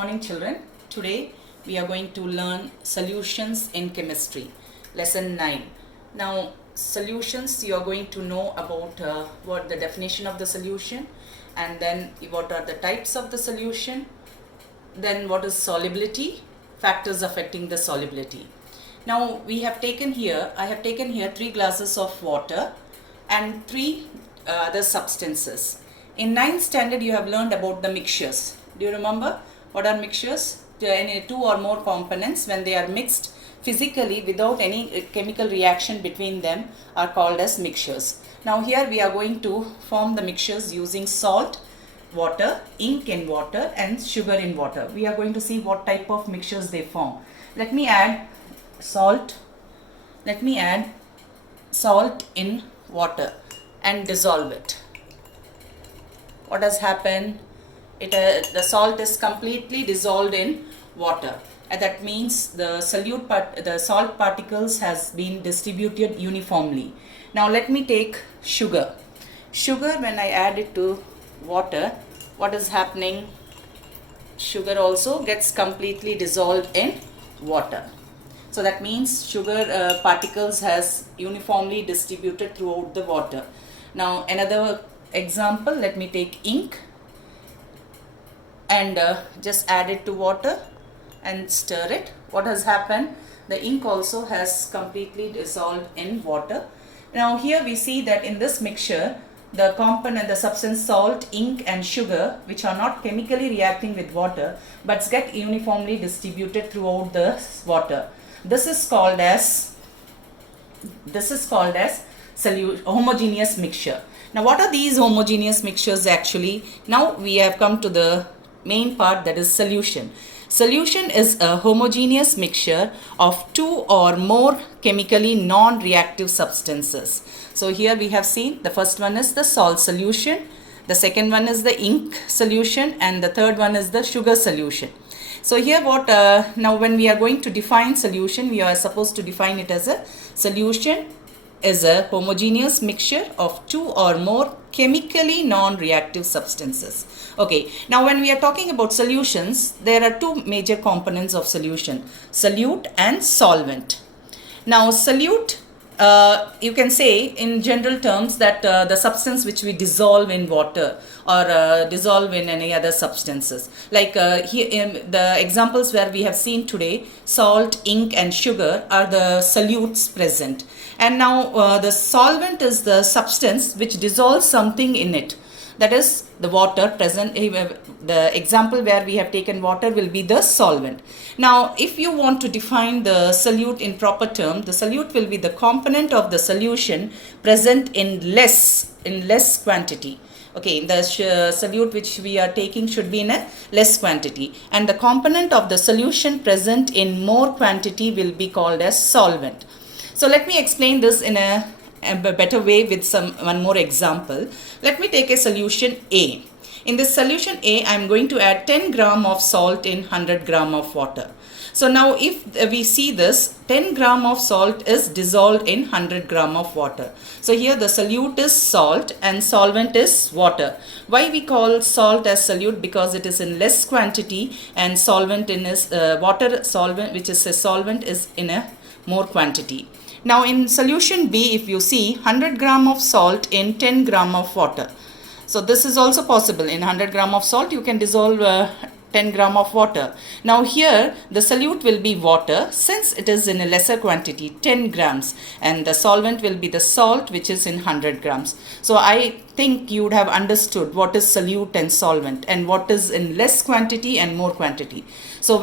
morning, children. Today we are going to learn solutions in chemistry, lesson 9. Now, solutions, you are going to know about what the definition of the solution, and then what are the types of the solution, then what is solubility, factors affecting the solubility. Now, I have taken here 3 glasses of water and 3 other substances. In 9th standard, you have learned about the mixtures. Do you remember what are mixtures? Any 2 or more components, when they are mixed physically without any chemical reaction between them, are called as mixtures. Now here we are going to form the mixtures using salt, water, ink in water and sugar in water. We are going to see what type of mixtures they form. Let me add salt in water and dissolve it. What has happened? The salt is completely dissolved in water, and that means the salt particles has been distributed uniformly. Now let me take sugar. When I add it to water, what is happening? Sugar also gets completely dissolved in water. So that means sugar particles has uniformly distributed throughout the water. Now another example, let me take ink and just add it to water and stir it. What has happened? The ink also has completely dissolved in water. Now here we see that in this mixture, the component, the substance salt, ink and sugar, which are not chemically reacting with water but get uniformly distributed throughout the water. This is called as homogeneous mixture. Now what are these homogeneous mixtures actually? Now we have come to the main part, that is solution. Solution is a homogeneous mixture of 2 or more chemically non-reactive substances. So here we have seen the first one is the salt solution, the second one is the ink solution, and the third one is the sugar solution. So here now when we are going to define solution, we are supposed to define it as a solution is a homogeneous mixture of 2 or more chemically non-reactive substances. Okay, now when we are talking about solutions, there are 2 major components of solution, solute and solvent. Now solute, you can say in general terms that the substance which we dissolve in water or dissolve in any other substances. Like here in the examples where we have seen today, salt, ink and sugar are the solutes present. And now the solvent is the substance which dissolves something in it. That is the water present. The example where we have taken water will be the solvent. Now if you want to define the solute in proper term, the solute will be the component of the solution present in less quantity. Okay, the solute which we are taking should be in a less quantity, and the component of the solution present in more quantity will be called as solvent. So let me explain this in a better way with one more example. Let me take a solution A. In this solution A, I am going to add 10 gram of salt in 100 gram of water. So now if we see this, 10 gram of salt is dissolved in 100 gram of water. So here the solute is salt and solvent is water. Why we call salt as solute? Because it is in less quantity, and solvent water solvent, which is a solvent, is in a more quantity. Now in solution B, if you see 100 gram of salt in 10 gram of water. So this is also possible. In 100 gram of salt, you can dissolve 10 gram of water. Now here the solute will be water, since it is in a lesser quantity, 10 grams, and the solvent will be the salt, which is in 100 grams. So I think you would have understood what is solute and solvent and what is in less quantity and more quantity. So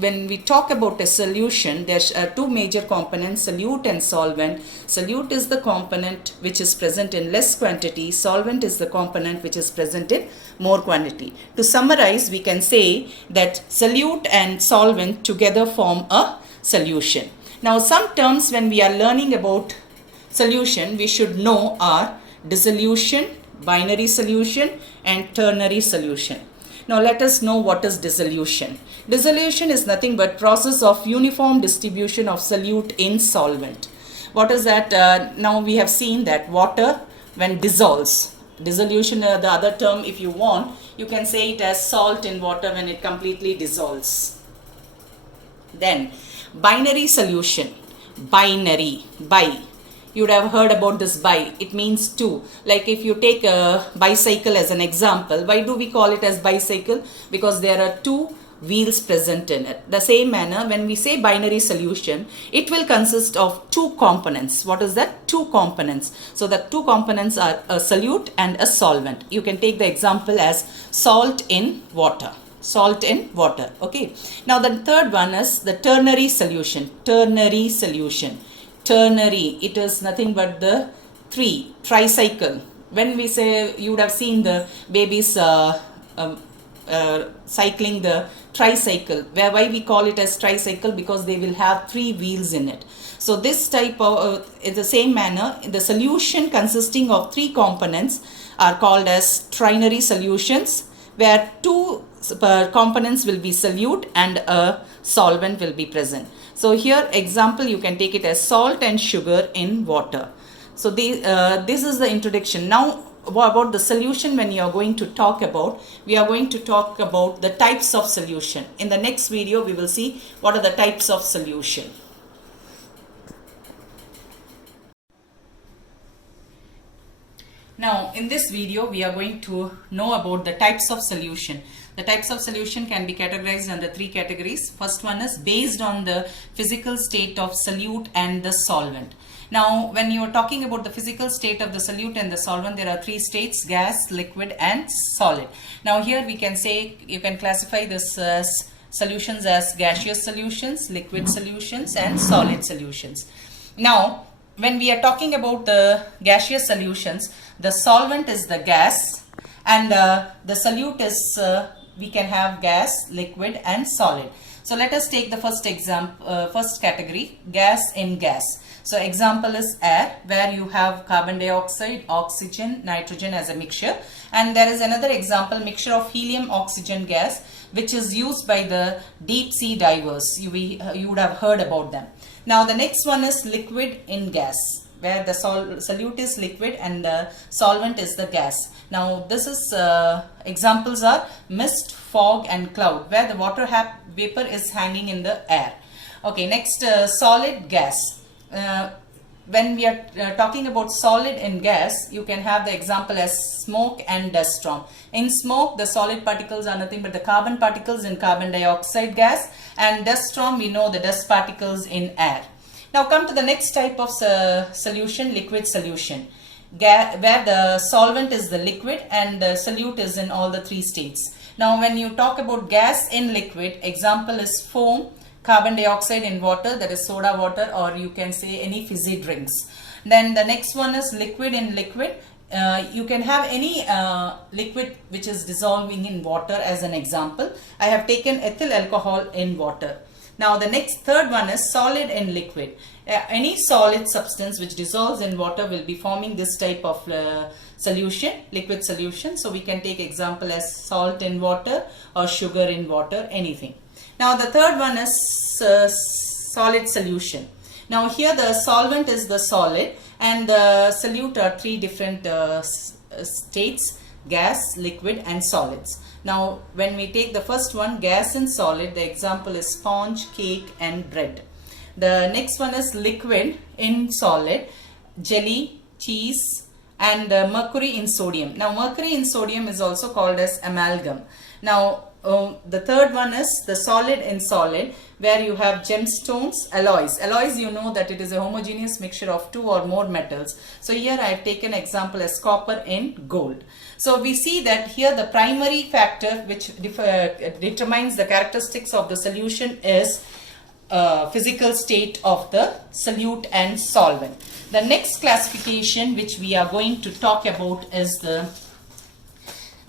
when we talk about a solution, there are 2 major components, solute and solvent. Solute is the component which is present in less quantity. Solvent is the component which is present in more quantity. To summarize, we can say that solute and solvent together form a solution. Now some terms when we are learning about solution, we should know are dissolution, binary solution and ternary solution. Now let us know what is dissolution. Dissolution is nothing but process of uniform distribution of solute in solvent. What is that? Now we have seen that water when dissolves, dissolution, the other term if you want, you can say it as salt in water when it completely dissolves. Then binary solution, binary, bi. You would have heard about this bi. It means two. Like if you take a bicycle as an example, why do we call it as bicycle? Because there are two wheels present in it. The same manner, when we say binary solution, it will consist of two components. What is that? Two components. So the two components are a solute and a solvent. You can take the example as salt in water. Salt in water. Okay. Now the third one is the ternary solution. Ternary solution. Ternary, it is nothing but the tricycle. When we say, you would have seen the babies cycling the tricycle. Why we call it as tricycle? Because they will have three wheels in it. So this type of, in the same manner, the solution consisting of three components are called as trinary solutions, where two components will be solute and a solvent will be present. So here example, you can take it as salt and sugar in water. So this is the introduction. Now what about the solution? When you are going to talk about, we are going to talk about the types of solution. In the next video we will see what are the types of solution. Now in this video we are going to know about the types of solution. The types of solution can be categorized under three categories. First one is based on the physical state of solute and the solvent. Now when you are talking about the physical state of the solute and the solvent, there are three states: gas, liquid and solid. Now here we can say, you can classify this solutions as gaseous solutions, liquid solutions and solid solutions. Now when we are talking about the gaseous solutions, the solvent is the gas and the solute is we can have gas, liquid and solid. So let us take the first example, first category, gas in gas. So example is air, where you have carbon dioxide, oxygen, nitrogen as a mixture. And there is another example, mixture of helium, oxygen gas, which is used by the deep sea divers. You would have heard about them. Now the next one is liquid in gas, where the solute is liquid and the solvent is the gas. Now this is examples are mist, fog and cloud, where the water vapor is hanging in the air. Okay, next solid gas. When we are talking about solid in gas, you can have the example as smoke and dust storm. In smoke, the solid particles are nothing but the carbon particles in carbon dioxide gas, and dust storm, we know the dust particles in air. Now come to the next type of solution, liquid solution, where the solvent is the liquid and the solute is in all the three states. Now when you talk about gas in liquid, example is foam, carbon dioxide in water, that is soda water, or you can say any fizzy drinks. Then the next one is liquid in liquid. You can have any liquid which is dissolving in water as an example. I have taken ethyl alcohol in water. Now the next third one is solid in liquid. Any solid substance which dissolves in water will be forming this type of solution, liquid solution. So we can take example as salt in water or sugar in water, anything. Now the third one is solid solution. Now here the solvent is the solid and the solute are three different states: gas, liquid and solids. Now when we take the first one, gas and solid, the example is sponge, cake and bread. The next one is liquid in solid, jelly, cheese and mercury in sodium. Now mercury in sodium is also called as amalgam. Now the third one is the solid in solid, where you have gemstones, alloys. Alloys, you know that it is a homogeneous mixture of two or more metals. So here I have taken example as copper in gold. So we see that here the primary factor which determines the characteristics of the solution is physical state of the solute and solvent. The next classification which we are going to talk about is the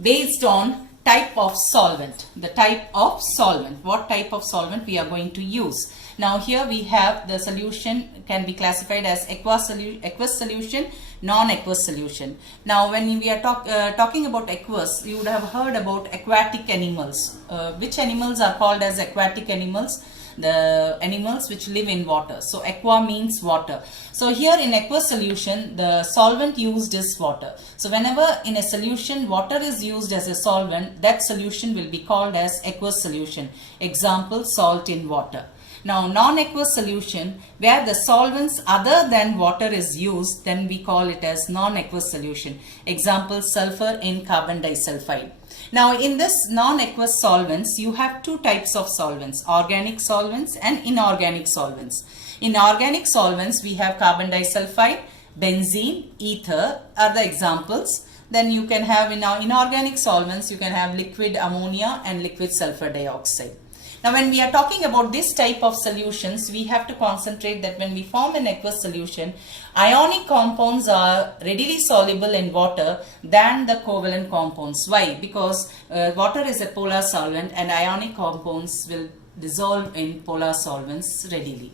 based on type of solvent. The type of solvent, what type of solvent we are going to use. Now here we have the solution can be classified as aqueous solution, non-aqueous solution. Now when we are talking about aqueous, you would have heard about aquatic animals. Which animals are called as aquatic animals? the animals which live in water. So aqua means water. So here in aqueous solution, the solvent used is water. So whenever in a solution water is used as a solvent, that solution will be called as aqueous solution. Example, salt in water. Now non-aqueous solution, where the solvents other than water is used, then we call it as non-aqueous solution. Example, sulfur in carbon disulfide. Now in this non-aqueous solvents, you have two types of solvents, organic solvents and inorganic solvents. In organic solvents, we have carbon disulfide, benzene, ether are the examples. Then you can have in our inorganic solvents, you can have liquid ammonia and liquid sulfur dioxide. Now when we are talking about this type of solutions, we have to concentrate that when we form an aqueous solution, ionic compounds are readily soluble in water than the covalent compounds. Why? Because water is a polar solvent and ionic compounds will dissolve in polar solvents readily.